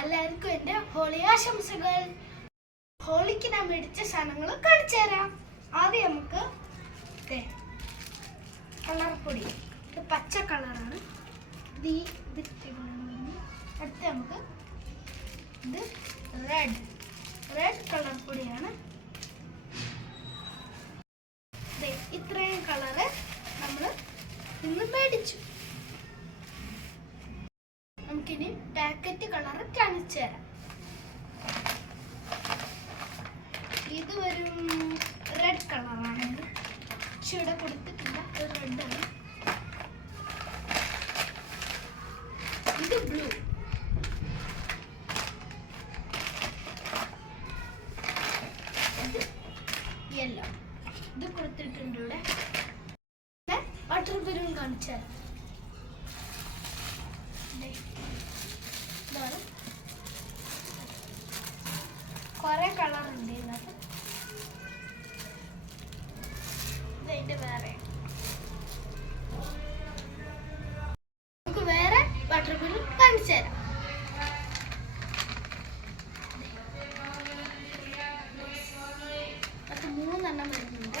എല്ലാവർക്കും എൻ്റെ ഹോളി ആശംസകൾ. ഹോളിക്ക് ഞാൻ മേടിച്ച സാധനങ്ങൾ കാണിച്ചു തരാം. ആദ്യം നമുക്ക് കളർ പൊടി, ഇത് പച്ച കളറാണ്. അടുത്ത് നമുക്ക് ഇത് റെഡ് കളർ പൊടിയാണ്. ഇത്രയും കളറ് നമ്മൾ ഇന്ന് മേടിച്ചു. നമുക്കിനി പാക്കറ്റ് കളർ കാണിച്ചു തരാം. ഇത് ഒരു റെഡ് കളറാണ്. പക്ഷെ ഇവിടെ കൊടുത്തിട്ടില്ല, ഒരു റെഡാണ്. ഇത് ബ്ലൂ, ഇത് യെല്ലോ, ഇത് കൊടുത്തിട്ടുണ്ട്. ഇവിടെ വാട്ടർ ബലൂൺ കാണിച്ചു തരാം. കുറെ കളർ ഉണ്ട് ഇതിനകത്ത്. ഇതിന്റെ വേറെ നമുക്ക് വേറെ വാട്ടർ ബലൂൺ കാണിച്ചു തരാം. അത് 3 എണ്ണം വരുന്നുണ്ട്.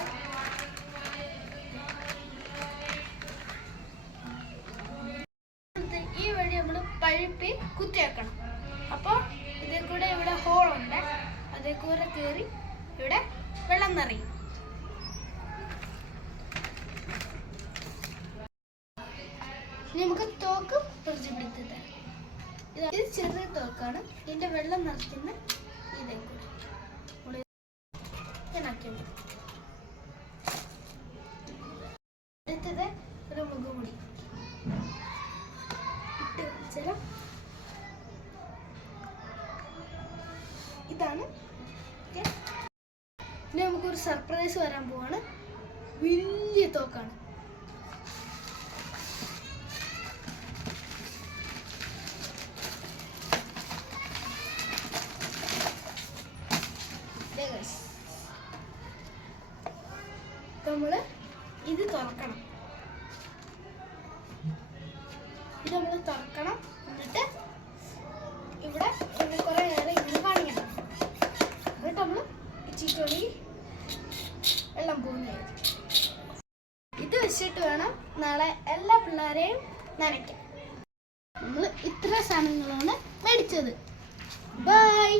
ഈ വഴി നമ്മൾ പഴുപ്പി കുത്തിവെക്കണം. അപ്പോൾ ഇതിൽ കൂടെ ഇവിടെ ഹോളുണ്ട്, അതേ കൂടെ കയറി ഇവിടെ വെള്ളം നിറയും. ഇനി നമുക്ക് തോക്ക് പിടിച്ചു തരാം. ഇത് ചെറിയ തോക്കാണ്. ഇതിന്റെ വെള്ളം നിറയ്ക്കുന്ന ഇതേ കൂടെ അടുത്തത് ഒരു മുഖമുടി ഇട്ട് വെച്ചാൽ ഇതാണ്. ഇനി നമുക്കൊരു സർപ്രൈസ് വരാൻ പോവാണ്. വലിയ തോക്കാണ്. നമ്മള് ഇത് തുറക്കണം. ഇത് നമ്മൾ തുറക്കണം. എന്നിട്ട് ഇവിടെ കുറെ നേരം ഇങ്ങനെ കാണിക്കണം. എന്നിട്ട് നമ്മൾ ചീറ്റൊളി വെള്ളം പോകുന്നതായിരിക്കും. ഇത് വെച്ചിട്ട് വേണം നാളെ എല്ലാ പിള്ളേരെയും നനയ്ക്കാൻ. നമ്മൾ ഇത്ര സാധനങ്ങളാണ് മേടിച്ചത്. ബൈ.